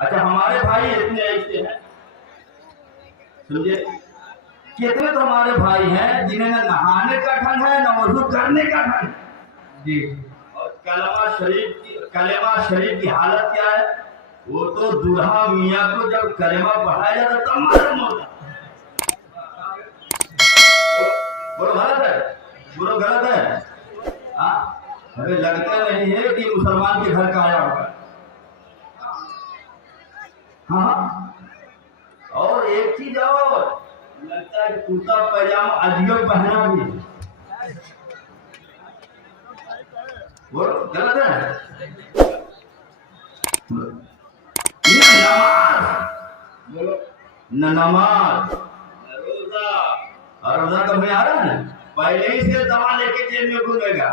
अच्छा हमारे भाई इतने ऐसे हैं, समझे, कितने तो हमारे भाई हैं जिन्हें न नहाने का ढंग है न वजू करने का ढंग जी। और कलेमा शरीफ की हालत क्या है? वो तो दूल्हा मियाँ को जब कलेमा पढ़ाया जाता तब मालूम होता। बोलो गलत है, बोलो गलत है। हमें लगता नहीं है कि मुसलमान के घर का आया होगा। हाँ, और एक चीज और लगता है कि कुर्ता पैजामा अजियो पहना भी, वो गलत है। न नमाज, बोलो न नमाज न रोजा। और रोजा तो मैं आ रहा है, पहले ही से दवा लेके जेल में घूमेगा।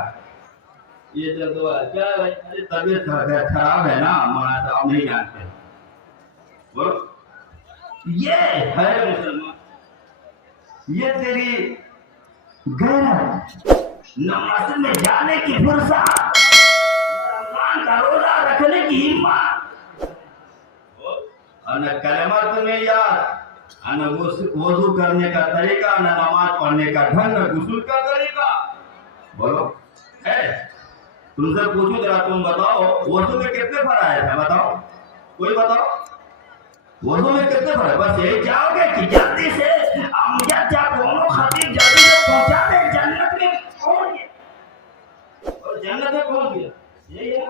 ये जब दवा क्या है, तबीयत खराब है ना, माना साहब नहीं जानते। बोलो ये है मुसलमान, ये तेरी गैरत, नमाज में जाने की फुर्सत, रमजान का रोजा रखने की हिम्मत, और न कलमा तुम्हें याद, न वजू करने का तरीका, न नमाज पढ़ने का ढंग, न गुस्ल का तरीका। बोलो है, तुमसे पूछूं जरा, तुम बताओ वजू में कितने फराइज है? बताओ, कोई बताओ वजू में कितने फराइज? बस यही चाहोगे कि जल्दी से अमजद जा दोनों खतीब जल्दी से पहुंचा दे जन्नत में पहुंच गए, और जन्नत में पहुंच गया, यही है।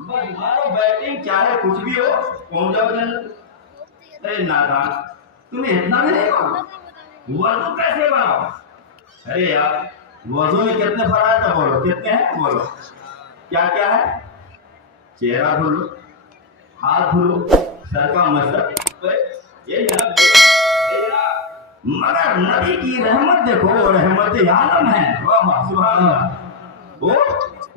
बस मारो बैटिंग, चाहे कुछ भी हो, पहुंच जाओ जन्नत। अरे नादान, तुम्हें इतना भी नहीं मालूम वजू कैसे बनाओ? अरे यार, वजू में कितने फराइज है? बोलो कितने हैं, बोलो क्या क्या है? चेहरा धुलो, हाथ धुलो, सर का मसक, ये मगर नबी की रहमत देखो, रहमत आलम है। वाह सुभान अल्लाह, वो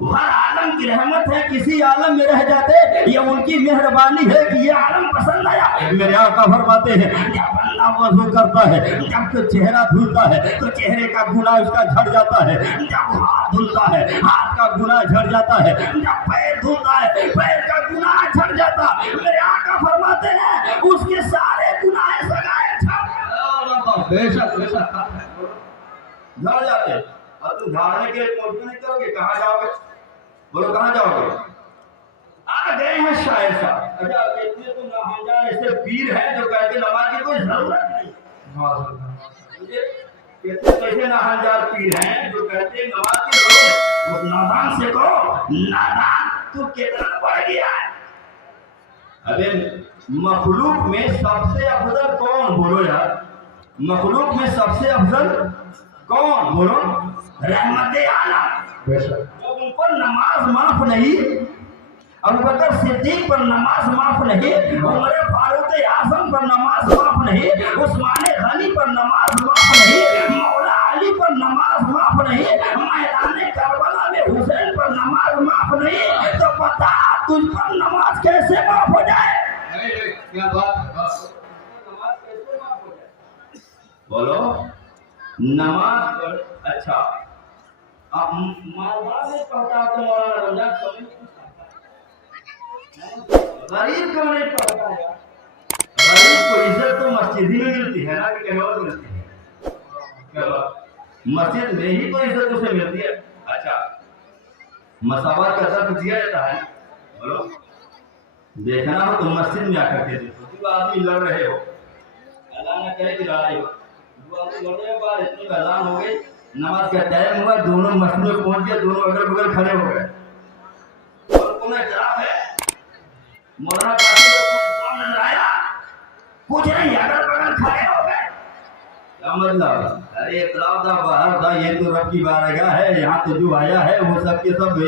हर आलम की रहमत है, किसी आलम में रह जाते, ये उनकी मेहरबानी है कि ये आलम पसंद आया। मेरे आका फरमाते हैं जब बंदा वजू करता है, जब तो चेहरा धुलता है तो चेहरे का गुनाह उसका झड़ जाता है, जब हाथ धुलता है हाथ का गुनाह झड़ जाता है, जब पैर धुलता है पैर का गुनाह झड़ जाता है। मेरे आका फरमाते हैं उसके सारे गुनाह सगाए बेशक बेशक झड़ जाते। और तुम झाड़ने के लिए कोशिश नहीं करोगे, कहाँ जाओगे? बोलो कहाँ जाओगे? आ गए हैं शायर साहब। अच्छा कहते तुम नहाजा ऐसे पीर हैं जो कहते नमाज की कोई जरूरत नहीं। कहते कैसे नाहनजार पीर हैं जो कहते नमाज की जरूरत है? उस नादान से कहो नादान तू कितना बढ़ गया है। अबे मखलूक में सबसे अफजल कौन? बोलो यार, मखलूक में सबसे अफजल कौन? बोलो रहमत आलम। जब उन पर नमाज माफ नहीं, अबू बकर सिद्दीक पर नमाज माफ नहीं, उमर फारूक आजम पर नमाज माफ नहीं, उस्मान गनी पर नमाज माफ नहीं, मौला अली पर नमाज माफ नहीं, मैदान करबला में हुसैन पर नमाज माफ नहीं, तो बता तुझ पर नमाज कैसे माफ हो जाए? क्या बात है, नमाज कैसे माफ हो जाए? बोलो नमाज पर। अच्छा अब मालदार नहीं पढ़ता तो मौलाना रमजान समझ, गरीब क्यों नहीं पढ़ता है? गरीब को इज्जत तो मस्जिद ही में मिलती है ना, कि कहीं और मिलती है? क्या बात, मस्जिद में ही तो इज्जत उसे मिलती है। अच्छा मसावत का दर्द दिया जाता है। बोलो देखना हो तो मस्जिद में आकर के देखो, दो आदमी लड़ रहे हो, अल्लाह न करे कि लड़ाई हो, दो आदमी लड़ने के बाद इतनी अजान हो गई, नमाज का टाइम हुआ, दोनों मस्जिद में पहुंच गए, दोनों अगल बगल खड़े हो गए, और तुम्हें खराब है मौलाना नजर आया कुछ नहीं, अगल बगल खड़े हो गए, क्या मतलब? अरे इतराब दा बाहर दा, ये तो रब की बारगाह है, यहाँ तो जो आया है वो सब के सब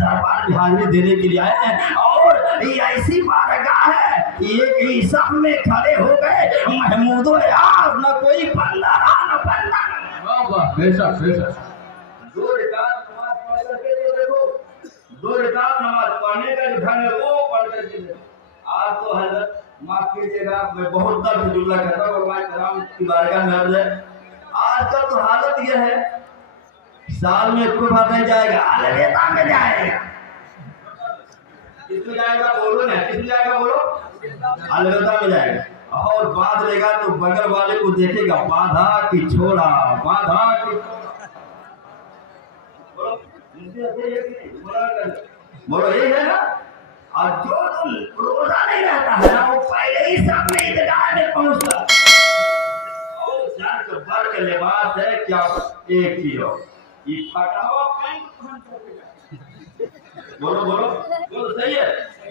दरबार में हाजिरी देने के लिए आए हैं, और ये ऐसी बारगाह है एक ही सब में खड़े हो गए, महमूदो यार न कोई बंदा रहा न बंदा। बेशक बेशक दो रिकात नमाज पढ़ करके तो देखो, दो रिकात नमाज पढ़ने का जो ढंग है वो पढ़ करके देखो। आज तो हजरत माफ कीजिएगा, मैं बहुत दर्द जुमला कहता हूँ, मैं कराम की बारगाह में अर्ज है, आजकल तो हालत यह है साल में कोई बात नहीं जाएगा, अलविदा में जाएगा। किसमें जाएगा बोलो ना, किसमें जाएगा बोलो, अलविदा में जाएगा। और बांध लेगा तो बगल वाले को देखेगा, बांधा कि छोड़ा, बांधा कि बोलो ये है ना। और जो तुम रोजा नहीं रहता है ना, वो पहले ही सामने इंतजार में पहुंचता। और जान भर के लिबास है क्या, 1 किलो ये फटा हुआ पैंट। बोलो बोलो बोलो, सही है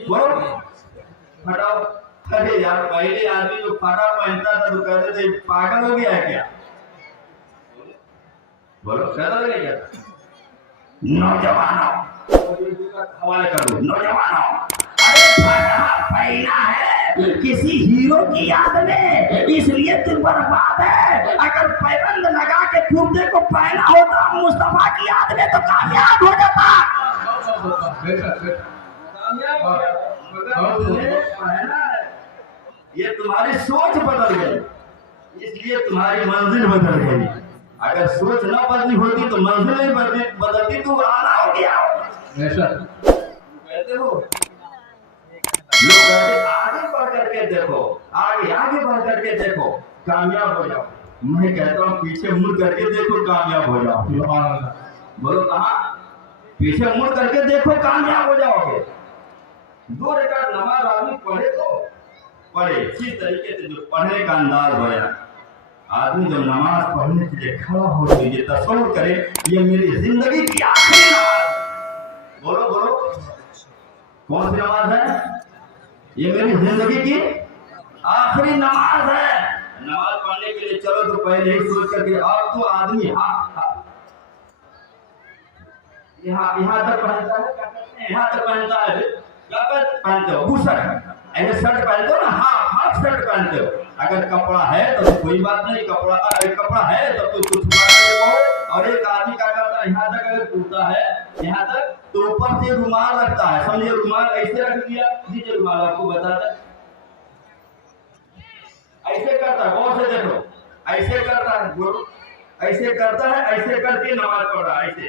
बोलो, फटा। अरे यार पहले आदमी जो फटा पहनता था तो कहते थे पागल हो गया है क्या, बोलो कहता था क्या। नौजवानों हवाले कर दो, नौजवानों अरे फटा पहना है किसी हीरो की याद में, इसलिए तू बर्बाद है। अगर पैबंद लगा के खूबे को पहना होता मुस्तफा की याद में तो कामयाब हो जाता। ये तुम्हारी सोच बदल गई, इसलिए तुम्हारी मंजिल बदल गई। अगर सोच ना बदली होती तो मंजिल नहीं बदलती, तो आना हो गया। कहते हो लोग कहते आगे बढ़ करके देखो, आगे बढ़ करके देखो कामयाब हो जाओ। मैं कहता हूँ पीछे मुड़ करके देखो कामयाब हो जाओ। बोलो कहाँ, पीछे मुड़ करके देखो कामयाब हो जाओगे। 2 रकात नमाज आदमी पढ़े तो पढ़े इसी तरीके से, जो पढ़ने का अंदाज हो जाए। आदमी जब नमाज पढ़ने के लिए खड़ा हो तो ये तसव्वुर करे ये मेरी जिंदगी की आखिरी नमाज। बोलो बोलो कौन सी नमाज है, ये मेरी जिंदगी की आखिरी नमाज है। नमाज पढ़ने के लिए चलो तो पहले ही सोच करके, अब तो आदमी यहाँ तक पहनता है, यहाँ तक पहनता है, क्या पहनते हो, बुशर्ट ऐसे शर्ट पहनते हो ना, हाफ शर्ट पहनते हो। अगर कपड़ा है तो कोई बात नहीं, कपड़ा है तब तो कुछ देखो। और एक आदमी क्या करता है, यहाँ तक अगर टूटा है यहाँ तक तो ऊपर से रुमाल रखता है, समझे, रुमाल ऐसे रख दिया, नीचे रुमाल आपको बताता है, ऐसे करता है, गौर से देखो, ऐसे करता है गुरु, ऐसे करता है, ऐसे करके नमाज पढ़ रहा है ऐसे।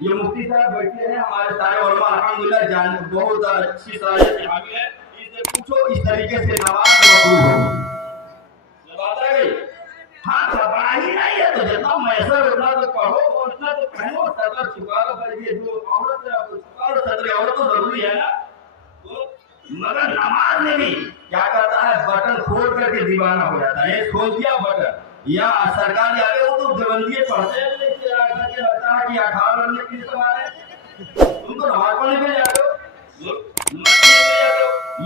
ये मुफ्ती साहब बैठे हैं हमारे सारे उलमा अल्हम्दुलिल्लाह, जान बहुत अच्छी सलाहियत हामिल है, इनसे पूछो इस तरीके से नमाज मकरूह होगी। बात आ गई। हाँ कपड़ा ही नहीं है तो जितना मैसर उतना तो पढ़ो, उतना तो पहनो, सदर छुपा लो, पर ये जो औरत छुपा लो, सदर औरत तो जरूरी है ना। तो मगर नमाज में भी क्या करता है, बटन खोल करके दीवाना हो जाता है। ये खोल दिया बटन, या सरकार आगे वो तो जबंदिये पढ़ते हैं, लगता है कि 18 रन की सवाल, तुम तो नमाज पढ़ने के लिए जाते हो,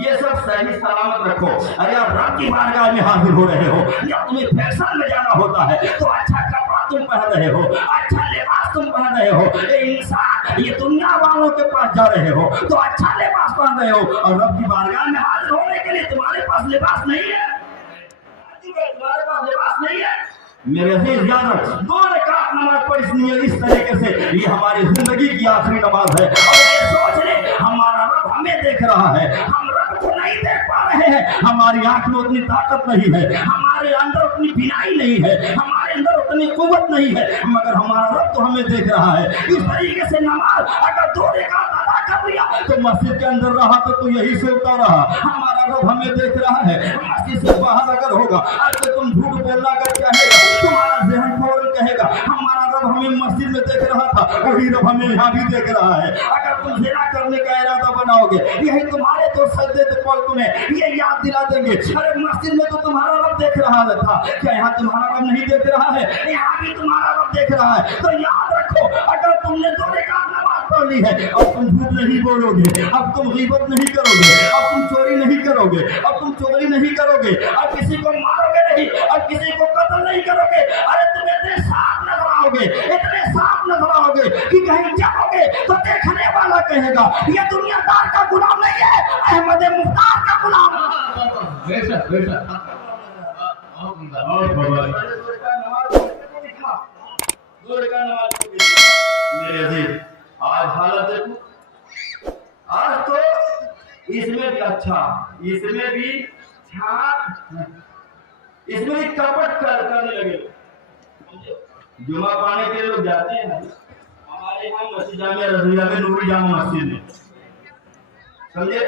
ये सब सही सलामत रखो। अरे आप रब की बारगाह में हाजिर हो रहे हो, या तुम्हें फैशन में जाना होता है तो अच्छा कपड़ा तुम पहन रहे हो, अच्छा लिबास तुम पहन रहे हो। इंसान ये दुनिया वालों के पास जा रहे हो तो अच्छा लिबास पहन रहे हो, और रब की बारगाह में हाजिर होने के लिए तुम्हारे पास लिबास नहीं है, तुम्हारे पास लिबास नहीं है। मेरे अजीज याद रख, 2 रकात नमाज पढ़नी है इस तरीके से, ये हमारी जिंदगी की आखिरी नमाज है। और ये सोच ले हमारा रब हमें देख रहा है, हम रब को नहीं देख पा रहे हैं, हमारी आंख में उतनी ताकत नहीं है, हमारे अंदर उतनी बिनाई नहीं है, हमारे अंदर उतनी कुव्वत नहीं है, मगर हमारा रब तो हमें देख रहा है। इस तरीके से नमाज अगर 2 रकात अदा कर लिया तो मस्जिद के अंदर रहा तो यही सोचता रहा हमारा रब हमें देख रहा है। मस्जिद से बाहर अगर होगा आज तुम झूठ बोलना कर कहेगा, तुम्हारा ज़हन फौरन कहेगा हमारा रब हमें मस्जिद में देख रहा था, वही रब हमें यहाँ भी देख रहा है। अगर तुम ज़िना करने का इरादा बनाओगे, यही तुम्हारे तो सजदे तो पल तुम्हें ये याद दिला देंगे, अरे मस्जिद में तो तुम्हारा रब देख रहा था, क्या यहाँ तुम्हारा रब नहीं देख रहा है, यहाँ भी तुम्हारा रब देख रहा है। तो याद रखो, अगर तुमने 2 रकात नमाज पढ़ ली है, अब तुम झूठ नहीं बोलोगे, अब तुम गीबत नहीं करोगे, अब तुम चोरी नहीं करोगे, अब तुम चोरी नहीं करोगे, अब किसी को मारोगे नहीं, अब किसी को कत्ल नहीं करोगे। अरे तुम इतने साफ नजर आओगे, इतने साफ नजर आओगे कि कहीं जाओगे तो देखने वाला कहेगा ये दुनियादार का गुलाम नहीं है, अहमद मुख्तार का गुलाम है। बेशक बेशक मेरे अजीज आज हालत देखो, आज तो इसमें भी अच्छा, इसमें भी इसमें भी कपट करने लगे। जुमा पाने के लोग जाते हैं, हमारे यहाँ मस्जिद जामिया रसूलिया में, नूरी जामा मस्जिद में समझे?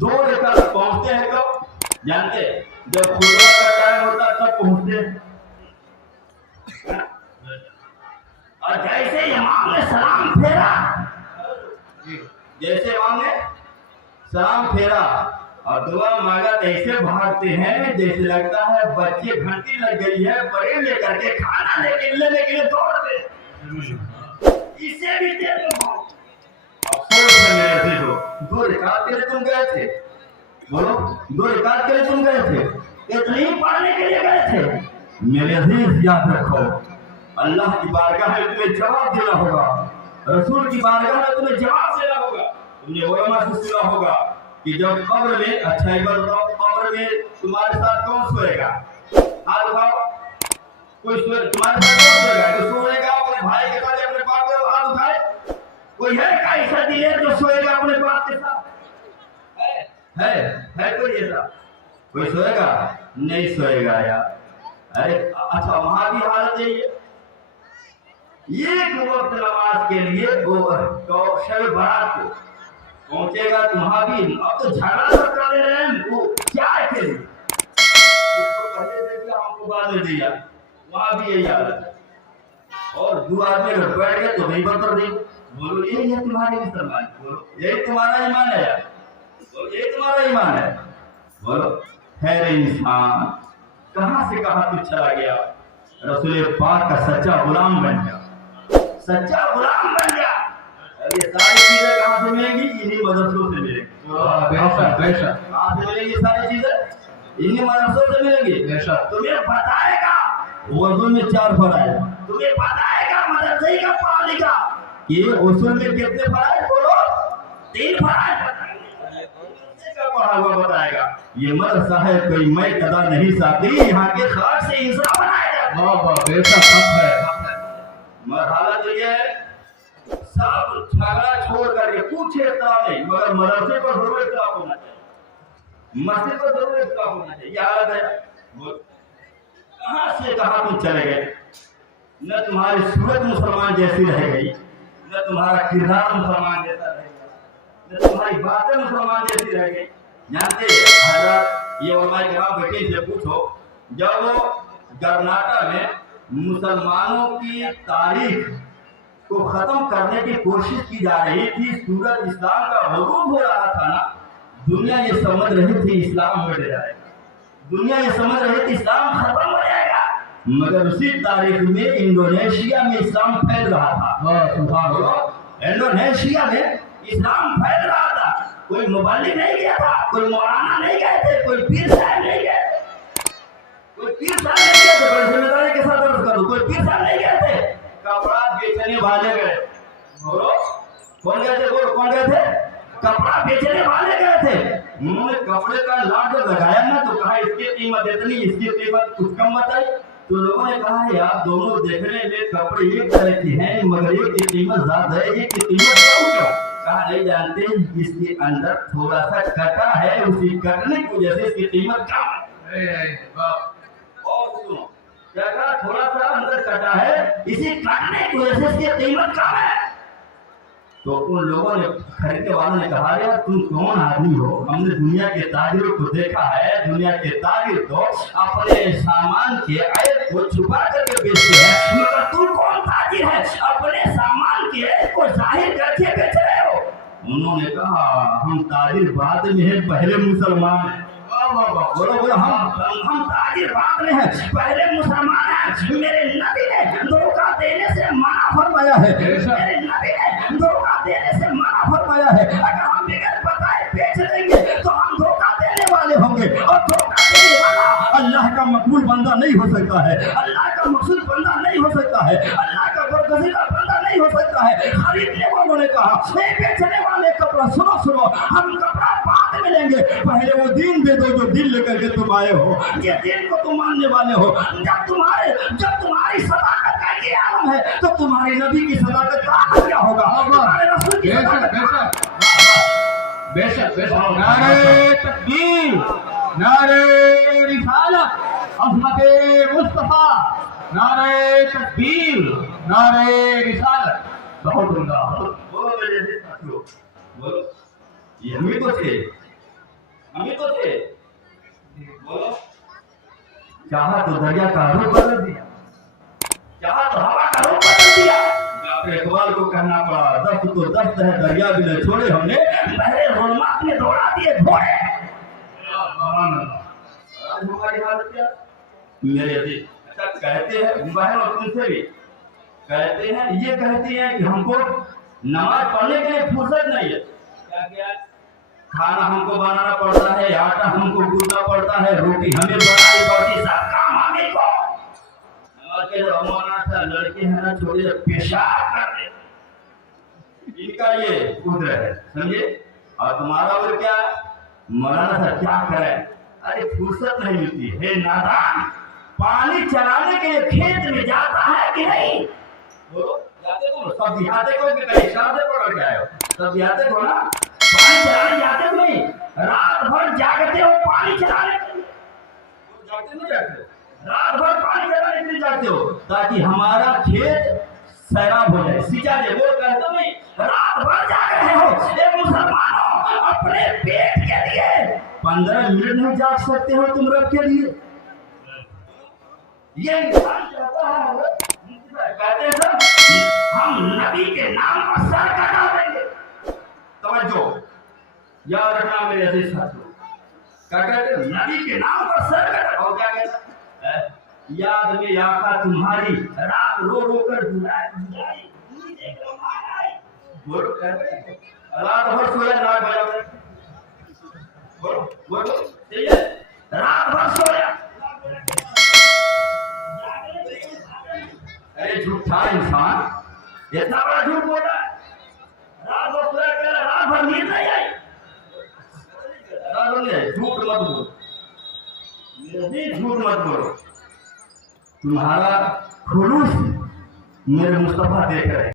2 रकात पहुंचते हैं कब? जानते हैं? जब खुतबा का टाइम होता है तब पहुंचते हैं। और जैसे इमाम ने सलाम फेरा, जैसे इमाम ने सलाम फेरा और दुआ मांगा, तो ऐसे भागते हैं जैसे लगता है बच्चे घंटी लग गई है, बड़े लेकर के खाना लेने के लिए दौड़ते। इससे भी तेज अफसोस है मेरे से। 2 रकात के लिए तुम गए थे, बोलो 2 रकात के लिए तुम गए थे, इतनी पढ़ने के लिए गए थे। मेरे अजीज याद रखो, अल्लाह की बारगाह में तुम्हें जवाब देना होगा, रसूल की बारगाह में तुम्हें जवाब देना होगा। तुमने उलमा से सुना होगा कि जब कब्र में, अच्छा एक बार बताओ, कब्र में तुम्हारे साथ कौन सोएगा? हाथ उठाओ। कोई तुम्हारे साथ कौन सोएगा? कोई सोएगा अपने भाई के साथ, अपने बाप के साथ? हाथ उठाए। कोई है क्या ऐसा दिलेर जो सोएगा अपने बाप के साथ? है कोई ऐसा? कोई सोएगा? नहीं सोएगा यार। अरे अच्छा, वहां की हालत है ये, एक वक्त नमाज के लिए वो शब बारात को पहुंचेगा तुम्हारा भी। अब तो झगड़ा कर ले रहे हैं, वो क्या है फिर? उसको पहले दे दिया, हमको बाद में दिया, वहां भी यही हालत है। और 2 आदमी अगर बैठ गए तो नहीं बता दी, बोलो यही है तुम्हारे मुसलमान, बोलो यही तुम्हारा ईमान है यार, बोलो यही तुम्हारा ईमान है। बोलो खैर इंसान कहां से कहां तू चला गया, रसूल पाक का सच्चा गुलाम बन गया, सच्चा गुलाम बन गया। और ये सारी चीजें कहां से मिलेंगी? इन्हीं मदरसों से मिलेंगी। कहां से मिलेंगी सारी चीजें? इन्हीं मदरसों से मिलेंगी। तुम्हें बताएगा वजू में 4 फराइज, तुम्हें बताएगा मदरसे का पानी का कि उसूल में कितने फराइज, बोलो 3 फराइज पढ़ा हुआ बताएगा। ये मदरसा है कोई मैं कदा नहीं साथी, यहाँ के खाक से इंसान बनाएगा। मरहला तो ये है, सब झगड़ा छोड़ करके पूछे नहीं, मगर मदरसे पर जरूर इख्तिलाफ होना चाहिए, मस्जिद पर जरूर इख्तिलाफ होना चाहिए। याद है कहां से कहां तुम चले गए? न तुम्हारी सूरत मुसलमान जैसी रह गई, न तुम्हारा किरदार मुसलमान जैसा रह गया, न तुम्हारी बातें मुसलमान जैसी रह गई। जानते हजरत ये उलमा किराम बैठे से पूछो, जब वो कर्नाटक में मुसलमानों की तारीख को खत्म करने की कोशिश की जा रही थी, सूरज इस्लाम का ग़ुरूब हो रहा था ना, दुनिया ये समझ रही थी इस्लाम बढ़ जाएगा, दुनिया ये समझ रही थी इस्लाम खत्म हो जाएगा। मगर उसी तारीख में इंडोनेशिया में इस्लाम फैल रहा था। इंडोनेशिया में इस्लाम फैल रहा था। कोई मुबालिग नहीं गया था, कोई मौलाना नहीं गए थे, कोई पीर साहब नहीं गए, कोई पीर साहब नहीं गए थे, बड़ी जिम्मेदारी के साथ अर्ज करूं, कोई पीर साहब नहीं गए थे, कपड़ा बेचने वाले गए। बोलो कौन गए थे? बोलो कौन गए थे? कपड़ा बेचने वाले गए थे। उन्होंने कपड़े का लाट जब लगाया ना तो कहा इसकी कीमत इतनी, इसकी कीमत कुछ कम बताई। तो लोगों ने कहा यार दोनों देखने में कपड़े एक तरह के हैं, मगर एक की कीमत ज्यादा है, एक की कीमत क्यों? कहा नहीं जानते, इसके अंदर थोड़ा सा कटा है, उसी कटने की वजह से इसकी कीमत कम है। और सुनो क्या कहा? थोड़ा सा अंदर कटा है, इसी काटने की वजह से इसकी कीमत कम है। तो उन लोगों ने, खरीदने वालों ने कहा यार तुम कौन आदमी हो? हमने दुनिया के ताजिरों को देखा है, दुनिया के ताजिर तो अपने सामान के ऐब को छुपा करके बेचते हैं, मगर तुम कौन ताजिर है अपने सामान के ऐब को जाहिर करके बेच रहे हो? उन्होंने कहा हम ताजिर बाद में है, पहले मुसलमान है। बोलो बोलो हम ताजिर बाद में है, पहले मुसलमान है। मेरे नबी ने धोखा देने से मना फरमाया है, मेरे नबी ने धोखा देने से मना फरमाया है। अगर हम बगैर बताए बेच देंगे तो हम धोखा देने वाले होंगे, और धोखा देने वाला अल्लाह का मकबूल बंदा नहीं हो सकता है, अल्लाह का मकसूद बंदा नहीं हो सकता है, अल्लाह का बरगज़ीदा बंदा नहीं हो सकता है। खरीदने वालों ने कहा बेचने वाले कपड़ा, सुनो सुनो, हम कपड़ा बाद में लेंगे, पहले वो दीन दे दो जो दिल लेकर के तुम आए हो, ये दीन को तुम मानने वाले हो। जब तुम्हारी सदाकत का ये आलम है तो तुम्हारे नबी की सदाकत का क्या होगा? तुम्हारे रसूल की सदाकत। बेशक नारे तकबीर, नारे रिसालत, अज़मत मुस्तफा, नारे तकबीर, नारे रिसालत। बहुत उम्दा। बोलो मेरे साथियों, बोलो ये हम ही तो थे, हम ही तो थे। बोलो, चाहा तो दरिया का रुख बदल दिया, चाहा तो हवा का रुख बदल दिया। डॉक्टर इकबाल को कहना पड़ा, दस्त तो दस्त है, दरिया भी न छोड़े हमने, पहले रोमांच में दौड़ा दिए घोड़े। आज हमारी हालत क्या मेरे जी। अच्छा कहते हैं बहन और तुमसे भी कहते हैं, ये कहती हैं कि हमको नमाज पढ़ने के लिए फुर्सत नहीं है। क्या क्या खाना हमको बनाना पड़ता है, आटा हमको गूंदना पड़ता है, रोटी हमें बनानी पड़ती, सब काम हमें को। नमाज के लिए मौलाना सा लड़के हैं ना, छोड़े पेशाब कर दे, इनका ये उद्र है, समझे। और तुम्हारा उद्र क्या है, मौलाना सा क्या करें, अरे फुर्सत नहीं मिलती है। नादान, पानी चलाने के लिए खेत में जाता है कि नहीं? बोलो, जाते हो? सब दिहाते को कि कहीं शादी पकड़ के आए हो? सब दिहाते को ना, पानी चलाने जाते हो नहीं? रात भर जागते हो पानी चलाने के लिए? जागते नहीं जागते? रात भर पानी चलाने के लिए जाते हो ताकि हमारा खेत सैराब हो जाए, सिंचा जाए। वो कहते हो नहीं, रात भर जाग रहे हो। ये मुसलमानों, अपने पेट के लिए 15 मिनट नहीं जाग सकते हो तुम रब के लिए? ये इंसान कहता है, कहते हैं सब हम नबी के नाम पर सर कटा देंगे। तवज्जो याद रखना मेरे अजीज साथियों, क्या कहते हैं, नबी के नाम पर सर कटा। और क्या कहते हैं, याद में आका तुम्हारी रात रो रो कर बुलाए, बोलो कहते हैं, रात भर सोया रात बजा, बोलो बोलो रात भर सोया। अरे झूठा इंसान, इतना बड़ा झूठ बोल रहा है। रात भर सोया, रात भर नींद नहीं आई, झूठ मत बोलो, झूठ मत बोलो। तुम्हारा खुलूस मेरे मुस्तफा देख रहे।